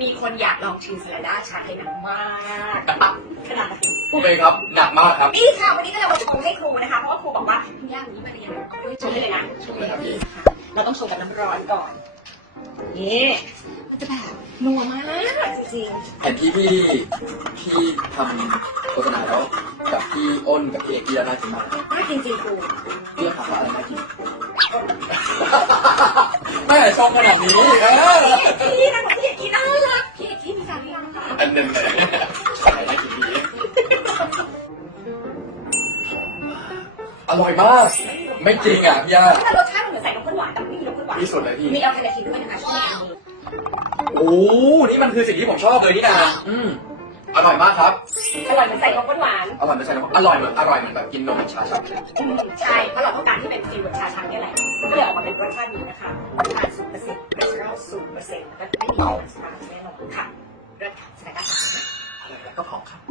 มีคนอยากลองชิมสลัดด้าชาไทยหนักมากขนาดไหนโอเคครับหนักมากครับนี่ค่ะวันนี้ก็เลยมาชงให้ครูนะคะเพราะว่าครูบอกว่าคุณย่าวันนี้มาเรียนด้วยชงให้เลยนะชงเลยครับพี่ค่ะเราต้องชงกับน้ำร้อนก่อนนี่มันจะแบบนัวมากจริงเห็นที่พี่พี่ทำโฆษณาแล้วกับพี่อ้นกับพี่เอกพี่น่ากินมากๆน่ากินจริงครูพี่ถามว่าอะไรน่ากินแม่ชมขนาดนี้เออพี่นะพี่เอกกี้ ยังคะอันหนึ่งเลยอะไรน่ากินดีอร่อยมาก ไม่จริงอะพี่ย่าแต่รสชาติมันเหมือนใส่นมข้นหวานแต่ไม่มีนมข้นหวานที่สุดเลยพี่ มีแอลคาเนทีนด้วยนะคะที่อันนี้โอ้นี่มันคือสิ่งที่ผมชอบเลยนี่นะอืมอร่อยมากครับ อร่อยเหมือนใส่นมข้นหวาน อร่อยไม่ใช่นะอร่อยเหมือนอร่อยเหมือนแบบกินนมชาชักอืมใช่เพราะเราต้องการที่เป็นฟีลแบบชาชักนี่แหละก็เลยออกมาเป็นรสชาตินี้นะคะน้ำตาลศูนย์เปอร์เซ็นต์เนเชอรัลศูนย์เปอร์เซ็นต์แล้วก็ไม่มีน้ำตาลแน่น อนค่ะรสชาติสกัด อร่อยแล้วก็หอมครับ